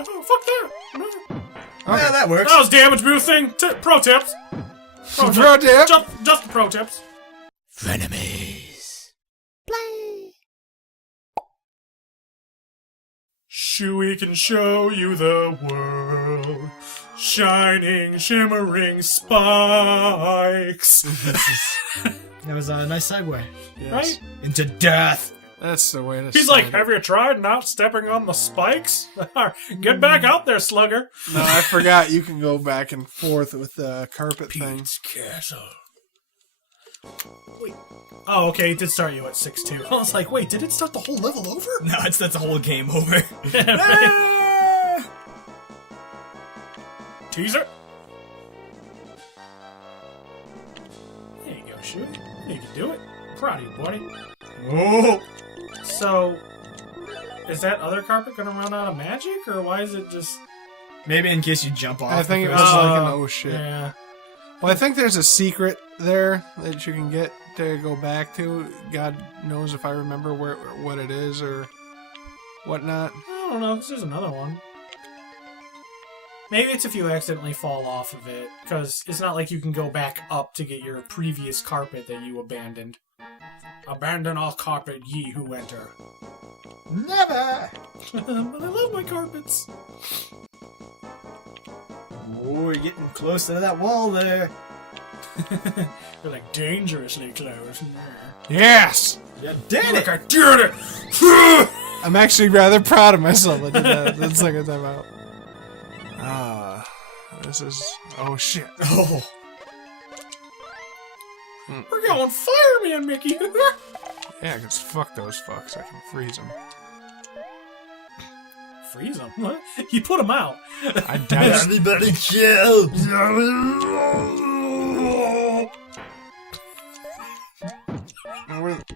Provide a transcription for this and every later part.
Oh, fuck that. Okay. Yeah, that works. That was damage boosting. Pro tips. Pro tip. Just the pro tips. Frenemies. Play. Shuey can show you the world. Shining, shimmering spikes. That was a nice segue. Yes. Right? Into death. That's the way to He's start like, have you tried not stepping on the spikes? Get back out there, slugger. No, I forgot you can go back and forth with the carpet thing. Castle. Wait. Oh, okay, it did start you at 6-2. I was like, wait, did it start the whole level over? No, that's the whole game over. Teaser. There you go, shoot. You can do it. Proud of you, buddy. Oh. So, is that other carpet gonna run out of magic, or why is it just... Maybe in case you jump off. I think it the was first- like an oh shit. Yeah. Well, I think there's a secret there that you can get to go back to. God knows if I remember what it is or whatnot. I don't know, 'cause there's another one. Maybe it's if you accidentally fall off of it, because it's not like you can go back up to get your previous carpet that you abandoned. Abandon all carpet, ye who enter. Never. But I love my carpets. Oh, you're getting close to that wall there. They're like dangerously close. Yes! You did it. I did it! I'm actually rather proud of myself. I did that the second time out. This is... Oh shit. Oh. We're going fireman, Mickey! Yeah, because fuck those fucks. I can freeze them. Freeze them? What? You put them out. I died. Everybody chill.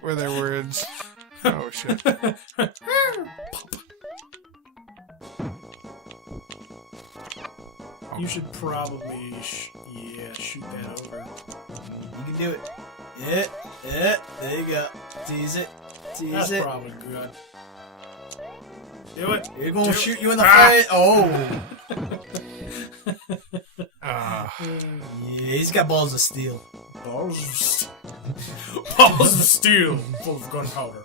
Were their words? Oh shit. You should probably, shoot that over. You can do it. Yeah, there you go. Tease it. Tease That's it. probably good. Do it. You're gonna Do it. shoot you in the face. Oh. Ah. Yeah, he's got balls of steel. Balls of steel. Balls of steel full of gunpowder.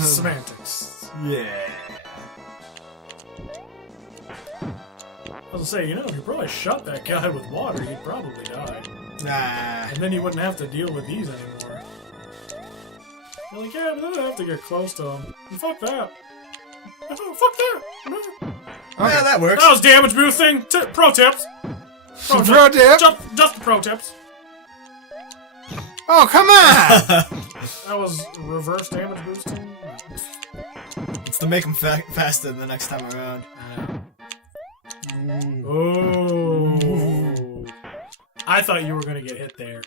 Semantics. Yeah. I was gonna say, if you probably shot that guy with water, he'd probably die. Nah. And then you wouldn't have to deal with these anymore. You're like, yeah, but then I have to get close to him. And fuck that. Oh, fuck that. No. Yeah, that works. That was damage boosting. Pro tips. Pro tip. Just the pro tips. Oh, come on! That was reverse damage boosting. It's to make him faster the next time around. Oh. I thought you were gonna get hit there.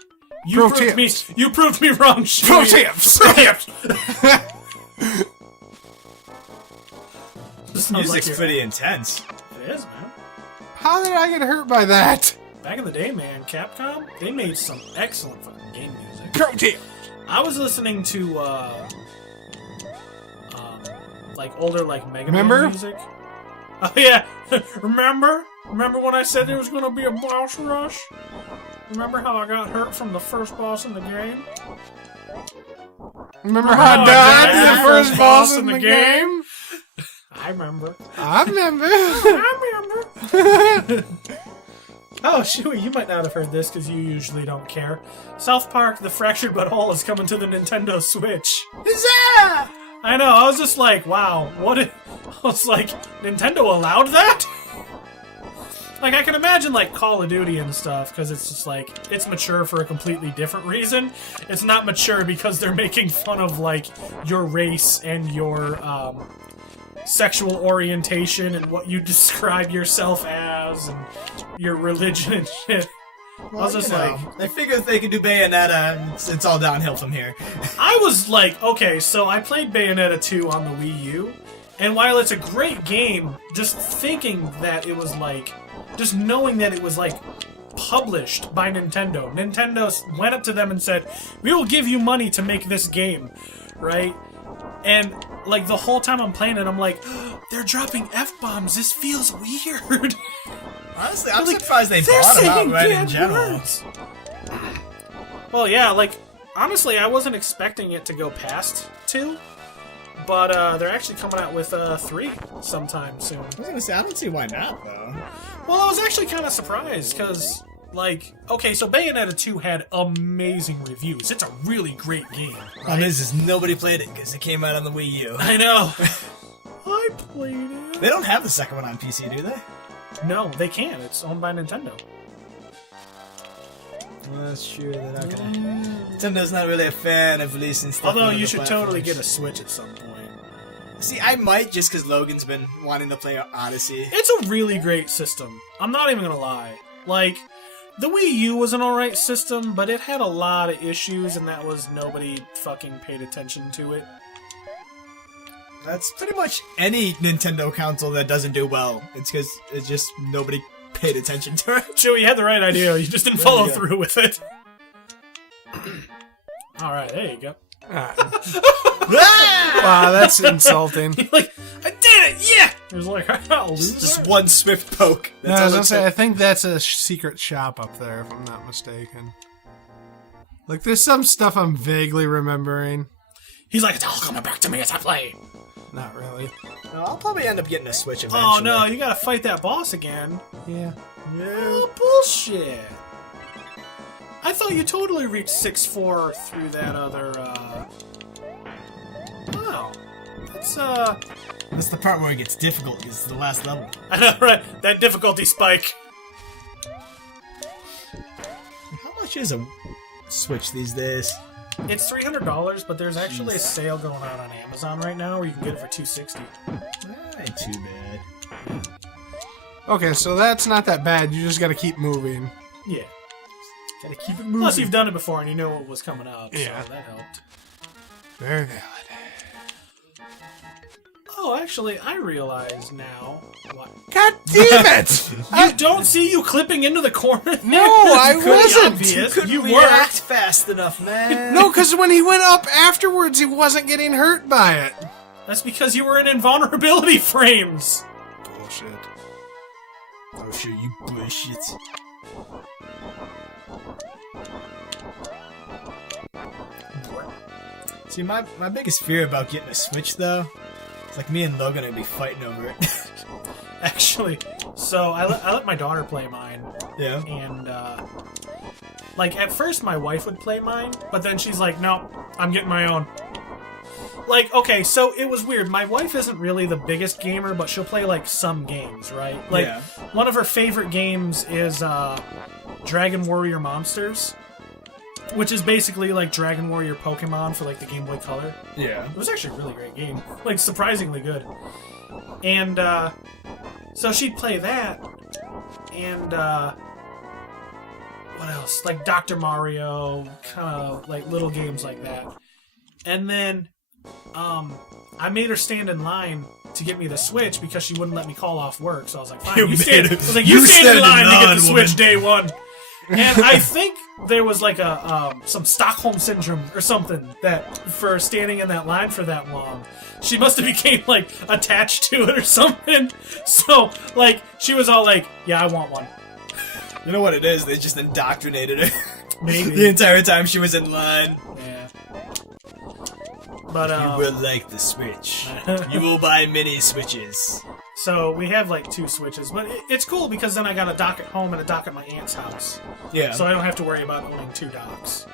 Pro You tips. proved me wrong, Pro Shuey. tips! Pro tips! This Sounds music's like pretty intense. It is, man. How did I get hurt by that? Back in the day, man, Capcom, they made some excellent fucking game music. Pro tip! I was listening to, like, older, like, Mega Remember? Man music. Oh, yeah. Remember? Remember when I said there was gonna be a boss rush? Remember how I got hurt from the first boss in the game? Remember how I died to the first boss in the game? game? I remember. I remember. I remember. Oh, Shuey, you might not have heard this because you usually don't care. South Park: The Fractured But Whole is coming to the Nintendo Switch. Huzzah! I know, I was just like, wow, I was like, Nintendo allowed that? Like, I can imagine, like, Call of Duty and stuff, because it's just, like, it's mature for a completely different reason. It's not mature because they're making fun of, like, your race and your, sexual orientation and what you describe yourself as and your religion and shit. Well, I was just like... I figure if they could do Bayonetta, it's all downhill from here. I was like, okay, so I played Bayonetta 2 on the Wii U, and while it's a great game, just thinking that it was like... Just knowing that it was like published by Nintendo. Nintendo went up to them and said, we will give you money to make this game, right? And like the whole time I'm playing it, I'm like, they're dropping F-bombs. This feels weird. Honestly, I'm Like, surprised they they're bought them saying outright in bad general. words. Well, yeah, like, honestly, I wasn't expecting it to go past 2, but they're actually coming out with 3 sometime soon. I was gonna say, I don't see why not, though. Well, I was actually kind of surprised, because, like, okay, so Bayonetta 2 had amazing reviews. It's a really great game, Problem is nobody played it because it came out on the Wii U. I know. I played it. They don't have the second one on PC, do they? No, they can't. It's owned by Nintendo. Well, that's true. They're not gonna. Nintendo's not really a fan of releasing stuff. Although on you other should totally platforms. get a Switch at some point. See, I might just because Logan's been wanting to play Odyssey. It's a really great system. I'm not even gonna lie. Like, the Wii U was an alright system, but it had a lot of issues, and that was nobody fucking paid attention to it. That's pretty much any Nintendo console that doesn't do well. It's because it's just nobody paid attention to it. Joey, you had the right idea. You just didn't follow Yeah. through with it. Alright, there you go. Wow, that's insulting. You're like, I did it! Yeah! It was like, I'll lose Just one swift poke. No, I was gonna say, I think that's a secret shop up there, if I'm not mistaken. Like, there's some stuff I'm vaguely remembering. He's like, it's all coming back to me as I play. Not really. No, I'll probably end up getting a Switch eventually. Oh no, you gotta fight that boss again. Yeah. Oh, bullshit. I thought you totally reached 6-4 through that other, Wow. That's, That's the part where it gets difficult, because it's the last level. I know, right? That difficulty spike. How much is a Switch these days? It's $300, but there's actually a sale going on Amazon right now where you can get it for $260. Ain't too bad. Okay, so that's not that bad. You just gotta keep moving. Yeah. Gotta keep it moving. Plus, you've done it before and you know what was coming up, Yeah. so that helped. Very valid. Oh, actually, I realize now. What? God damn it! You don't see you clipping into the corner? No, I It's pretty wasn't. obvious. couldn't You react worked. fast enough, man. No, because when he went up afterwards, he wasn't getting hurt by it. That's because you were in invulnerability frames. Bullshit. Oh shit, you bullshit. See, my biggest fear about getting a Switch, though, it's like me and Logan would be fighting over it. Actually, so I let my daughter play mine, Yeah. and like at first my wife would play mine, but then she's like, "No, I'm getting my own." Like, okay, so it was weird. My wife isn't really the biggest gamer, but she'll play like some games, right? Like Yeah. one of her favorite games is Dragon Warrior Monsters, which is basically like Dragon Warrior Pokemon for like the Game Boy Color. Yeah. It was actually a really great game. Like, surprisingly good. And, so she'd play that, and, what else? Like, Dr. Mario, kind of, like, little games like that. And then, I made her stand in line to get me the Switch because she wouldn't let me call off work, so I was like, fine, you stand, I was like, you stand in line to get the Switch day one. And I think there was like some Stockholm syndrome or something that for standing in that line for that long, she must have became like attached to it or something. So like she was all like, "Yeah, I want one." You know what it is? They just indoctrinated her. Maybe. The entire time she was in line. Yeah. But You will like the Switch. You will buy many Switches. so we have like 2 Switches, but it's cool because then I got a dock at home and a dock at my aunt's house, Yeah. so I don't have to worry about owning 2 docks.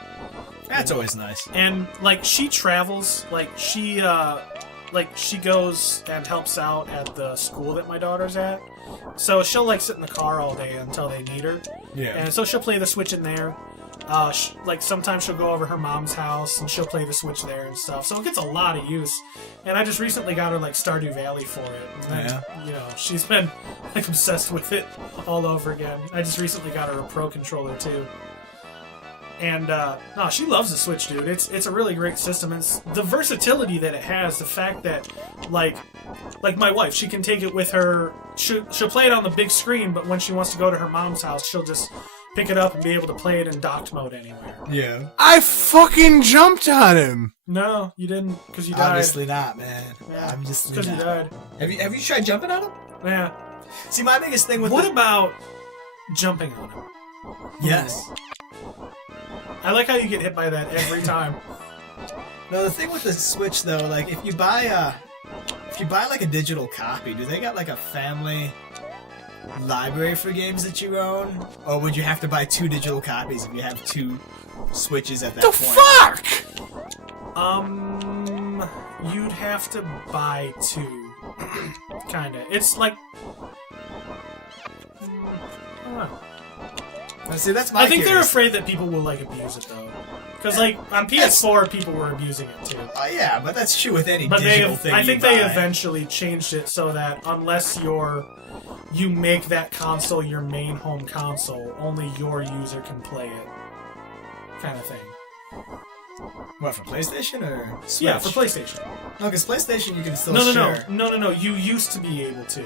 That's always nice. And like she travels, like she goes and helps out at the school that my daughter's at. So she'll like sit in the car all day until they need her. Yeah. And so she'll play the Switch in there. Like sometimes she'll go over her mom's house and she'll play the Switch there and stuff. So it gets a lot of use. And I just recently got her like Stardew Valley for it. And Yeah. you know, she's been like obsessed with it all over again. I just recently got her a Pro controller too. And no, she loves the Switch, dude. It's a really great system. It's the versatility that it has. The fact that, like my wife, she can take it with her. She'll play it on the big screen, but when she wants to go to her mom's house, she'll just pick it up and be able to play it in docked mode anywhere. Yeah. I fucking jumped on him. No, you didn't, because you died. Obviously not, man. Yeah, Obviously because you not. died. Have you tried jumping on him? Yeah. See, my biggest thing with What about jumping on him? Yes. I like how you get hit by that every time. No, the thing with the Switch though, like if you buy like a digital copy, do they got like a family library for games that you own, or would you have to buy 2 digital copies if you have 2 Switches at that The point? fuck? You'd have to buy 2. Kinda. It's like... I don't know. Now, see, that's my. I think they're curious- afraid that people will, like, abuse it, though. Because, like, on PS4, people were abusing it, too. Oh yeah, but that's true with any But digital thing. I think you they buy. eventually changed it so that unless you make that console your main home console, only your user can play it. Kind of thing. What, for PlayStation or Switch? Yeah, for PlayStation. No, because PlayStation you can still No. share. No. You used to be able to.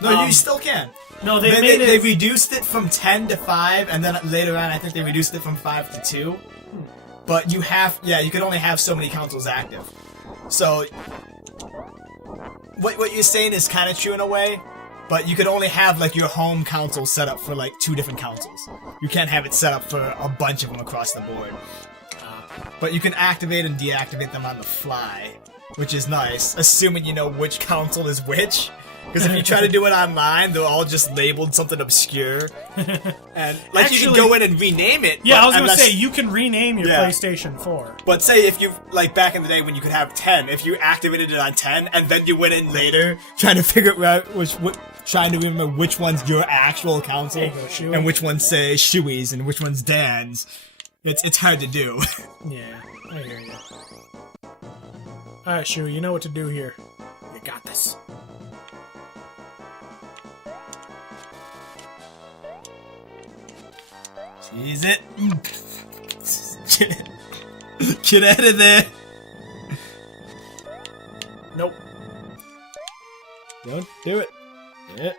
No, you still can. No, they They, made they it. reduced it from 10 to 5, and then later on I think they reduced it from 5 to 2. But you could only have so many consoles active. So, what you're saying is kind of true in a way, but you could only have, like, your home console set up for, like, 2 different consoles. You can't have it set up for a bunch of them across the board. But you can activate and deactivate them on the fly, which is nice, assuming you know which console is which. Because if you try to do it online, they're all just labeled something obscure. And, like, you Actually- can go in and rename it. Yeah, but I was gonna unless- say you can rename your Yeah. PlayStation 4. But say if you, like, back in the day when you could have 10, if you activated it on 10, and then you went in later trying to figure out trying to remember which one's your actual console, There you go, Shuey. and which one's, say, Shuey's, and which one's Dan's, it's hard to do. Yeah, I hear you. Alright, Shu, you know what to do here. You got this. Seize it. Get out of there. Nope. Don't do it. Yeah.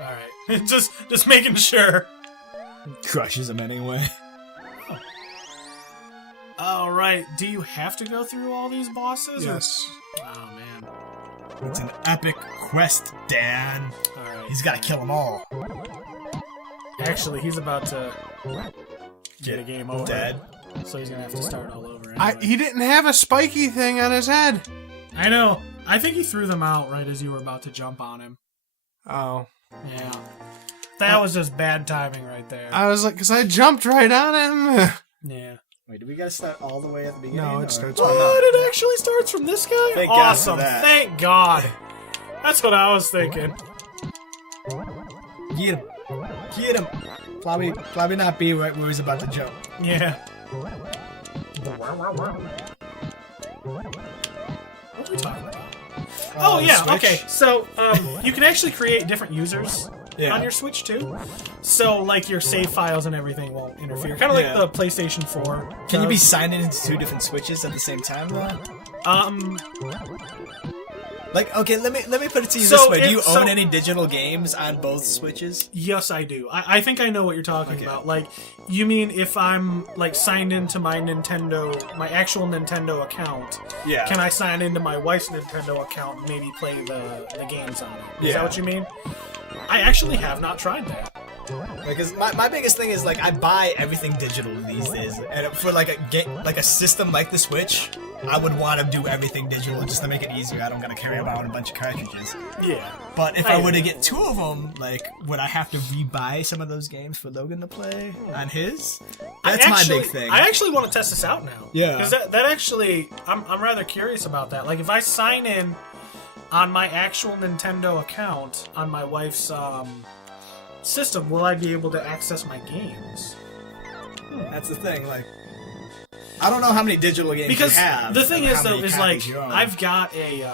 Alright. just making sure. Crushes him anyway. Alright, do you have to go through all these bosses? or- Yes. Oh, man. It's an epic quest, Dan. Alright. He's gotta kill them all. Actually, he's about to get a game over. Dead. So he's gonna have to start all over anyway. He didn't have a spiky thing on his head. I know. I think he threw them out right as you were about to jump on him. Oh. Yeah. That was just bad timing right there. I was like, because I jumped right on him. Yeah. Wait, do we gotta start all the way at the beginning? No, or- it starts What? It actually starts from this guy? Thank God for awesome. that. Thank God. That's what I was thinking. Get him. Get him. Probably not be right where he's about to jump. Yeah. What are we talking about? Oh, yeah, Switch? okay. So, you can actually create different users Yeah. on your Switch, too. So, like, your save files and everything won't interfere. Kind of like Yeah. the PlayStation 4. Can you be does. signed into 2 different Switches at the same time, though? Like, okay, let me put it to you So this way: do you if- own so- any digital games on both Switches? Yes, I do. I think I know what you're talking Okay. about. Like, you mean if I'm, like, signed into my actual Nintendo account, Yeah. can I sign into my wife's Nintendo account and maybe play the games on it? Is Yeah. that what you mean? I actually have not tried that. Because my biggest thing is, like, I buy everything digital these days, and for like a system like the Switch, I would want to do everything digital just to make it easier. I don't gotta carry around a bunch of cartridges. Yeah. But if I I were to get 2 of them, like, would I have to rebuy some of those games for Logan to play on his? That's my big thing. I actually want to test this out now. Yeah. Because that actually, I'm rather curious about that. Like, if I sign in on my actual Nintendo account on my wife's system, will I be able to access my games? That's the thing. Like, I don't know how many digital games Because you have. the thing or is, how though, many is copies like you own. I've got a,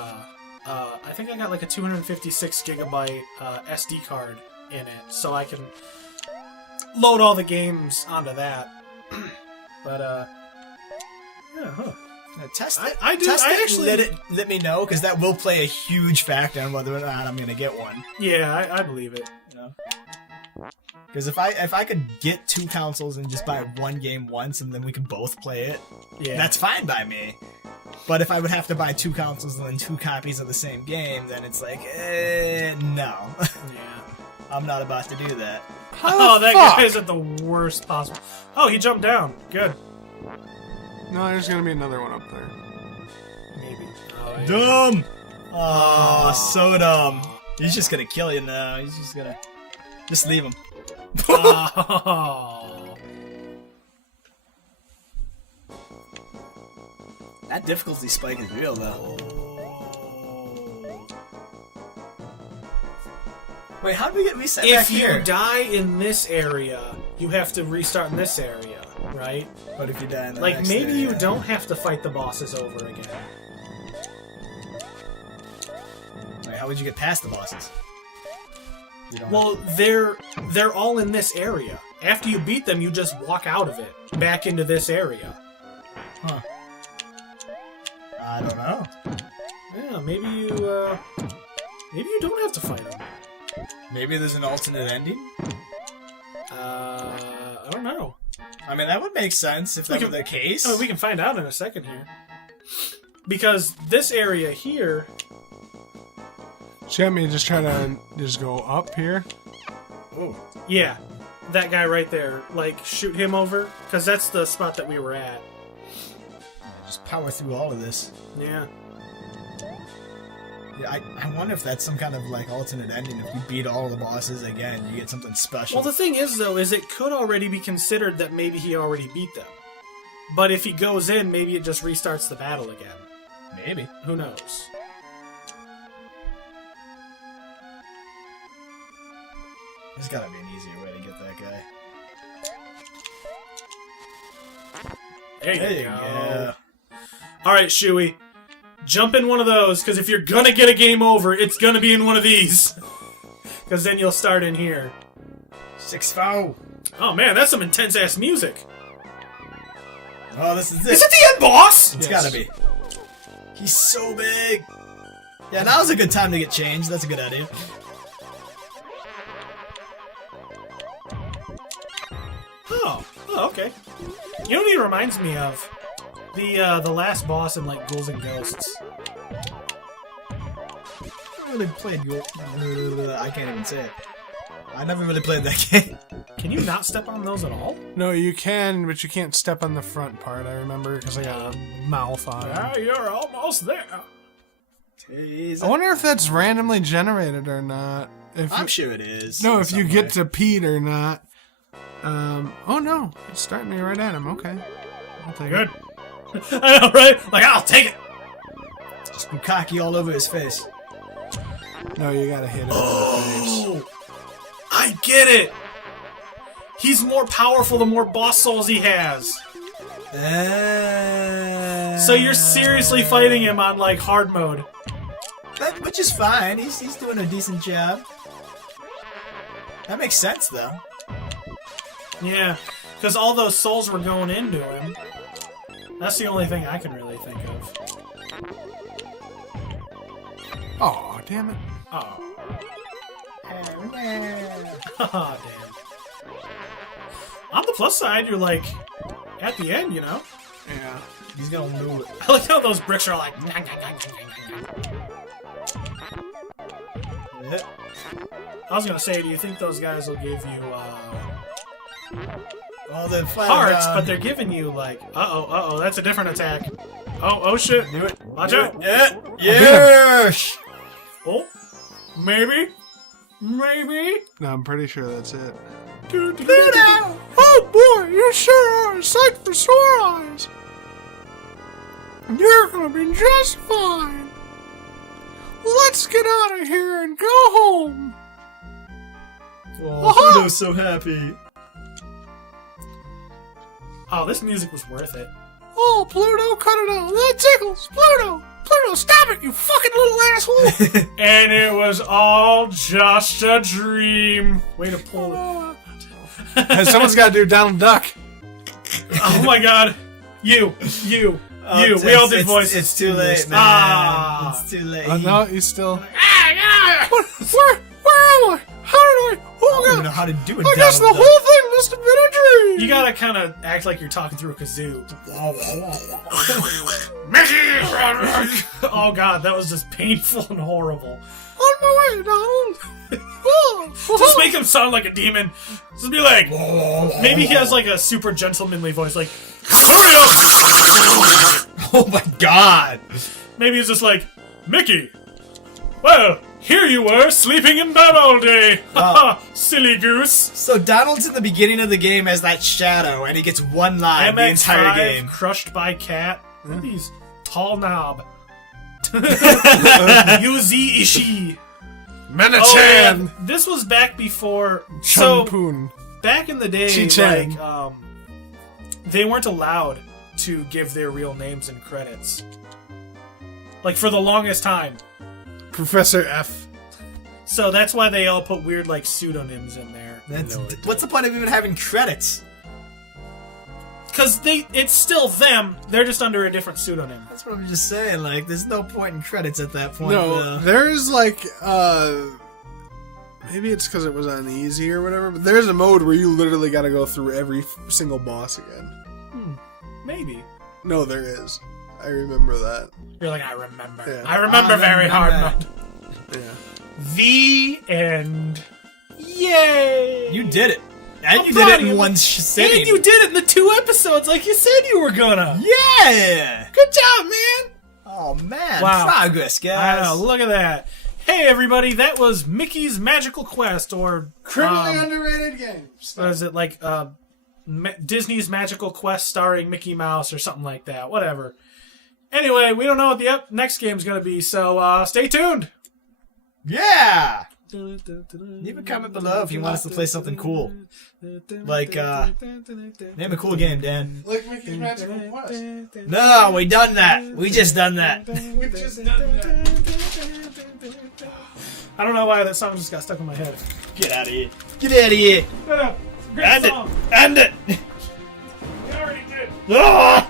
I think I got like a 256 gigabyte SD card in it, so I can load all the games onto that. But yeah, huh. Test it. I do- Test I it, actually- let me know, because that will play a huge factor on whether or not I'm gonna get one. Yeah, I believe it. You know? Because if I could get 2 consoles and just buy one game once and then we could both play it, that's fine by me. But if I would have to buy 2 consoles and then 2 copies of the same game, then it's like, no. Yeah. I'm not about to do that. Oh, that guy is at the worst possible. Oh, he jumped down. Good. No, there's gonna be another one up there. Maybe. Oh, yeah. Dumb! Oh, so dumb. He's just gonna kill you now. He's just gonna... Just leave him. Oh. That difficulty spike is real, though. Wait, how do we get reset back If you here? die in this area, you have to restart in this area, right? But if you die in the Like, next maybe area... you don't have to fight the bosses over again. Wait, how would you get past the bosses? You don't Well, they're all in this area. After you beat them, you just walk out of it, back into this area. Huh. I don't know. Yeah, maybe you don't have to fight them. Maybe there's an alternate ending? I don't know. I mean, that would make sense if that were the case. Oh, we can find out in a second here. Because this area here... So you want me to just try to just go up here? Ooh. Yeah, that guy right there. Like, shoot him over, because that's the spot that we were at. Just power through all of this. Yeah. Yeah, I wonder if that's some kind of, like, alternate ending. If you beat all the bosses again, you get something special. Well, the thing is, though, is it could already be considered that maybe he already beat them. But if he goes in, maybe it just restarts the battle again. Maybe. Who knows? There's gotta be an easier way to get that guy. There you go. Alright, Shuey. Jump in one of those, because if you're gonna get a game over, it's gonna be in one of these. Because then you'll start in here. 6-4. Oh man, that's some intense-ass music. Oh, this is it. Is it the end boss? It's gotta be. He's so big. Yeah, now's a good time to get changed. That's a good idea. Oh, okay. You know what he reminds me of? The last boss in, like, Ghouls and Ghosts. I never really played I can't even say it. I never really played that game. Can you not step on those at all? No, you can, but you can't step on the front part, I remember, because I got a mouth on it. Ah, you're almost there. I wonder if that's randomly generated or not. I'm sure it is. No, if you get to Pete or not. Oh no, it's starting me right at him. Okay. I'll take Good. it. I know, right? Like, I'll take it. Just bukkake all over his face. No, you gotta hit him in the Oh, I get it. He's more powerful the more boss souls he has. So you're seriously fighting him on, like, hard mode. Which is fine. He's doing a decent job. That makes sense, though. Yeah, because all those souls were going into him. That's the only thing I can really think of. face. Oh, damn it. Oh. Oh, damn. On the plus side, you're, like, at the end, you know? Yeah. He's gonna do it. I like how those bricks are like... Yeah. I was gonna say, do you think those guys will give you, Oh, the hearts, but they're giving you, like... Uh-oh, that's a different attack. Oh, shit. Do it. Watch Do out. it. Yeah. Yes. Oh, maybe? Maybe? No, I'm pretty sure that's it. Pluto! Oh boy, you sure are a sight for sore eyes. You're gonna be just fine. Let's get out of here and go home. Oh, Pluto's so happy. Oh, this music was worth it. Oh, Pluto, cut it out. That tickles. Pluto, stop it, you fucking little asshole. And it was all just a dream. Way to pull it. Hey, someone's got to do Donald Duck. Oh my god. You. Oh, We all did voices. It's too late, man. It's too late. No, he's still. Ah, Where am I? How did I? Who don't even know how to do it. I guess the whole thing must have been a dream. You gotta kind of act like you're talking through a kazoo. Oh god, that was just painful and horrible. On my way, Donald. Just make him sound like a demon. Just be like, maybe he has like a super gentlemanly voice, like, hurry up! Oh my god! Maybe it's just like, Mickey, well, here you were, sleeping in bed all day. Haha, silly goose. So Donald's in the beginning of the game as that shadow, and he gets one line the entire MX5, game. crushed by cat. Look at these tall knob. Yuzi Ishii. Menachan. Yeah, this was back before. So Chun-Poon. back in the day, Chi-Chan. like they weren't allowed to give their real names and credits. Like for the longest time. Professor F. So that's why they all put weird like pseudonyms in there. What's the point of even having credits? Because it's still them. They're just under a different pseudonym. That's what I'm just saying. Like, there's no point in credits at that point. No, there's like, maybe it's because it was on easy or whatever, but there's a mode where you literally got to go through every single boss again. Maybe. No, there is. I remember that. You're like, I remember. Yeah. I remember very hard. Yeah. The end. Yay! You did it. And I'm you did proud it of in you. one sitting. And you did it in the 2 episodes like you said you were gonna. Yeah! Good job, man! Oh, man. Wow. Progress, guys. I know, look at that. Hey, everybody, that was Mickey's Magical Quest, or... Criminally underrated games. What is it, like, Disney's Magical Quest starring Mickey Mouse or something like that. Whatever. Anyway, we don't know what the next game's gonna be, so stay tuned! Yeah! Leave a comment below if you want us to play something cool. Like, name a cool game, Dan. Like Mickey's Magical Quest. No, we done that. We just done that. We just done that. I don't know why that song just got stuck in my head. Get out of here. Get out of here. Great End song. it. End it. We already did. Ah!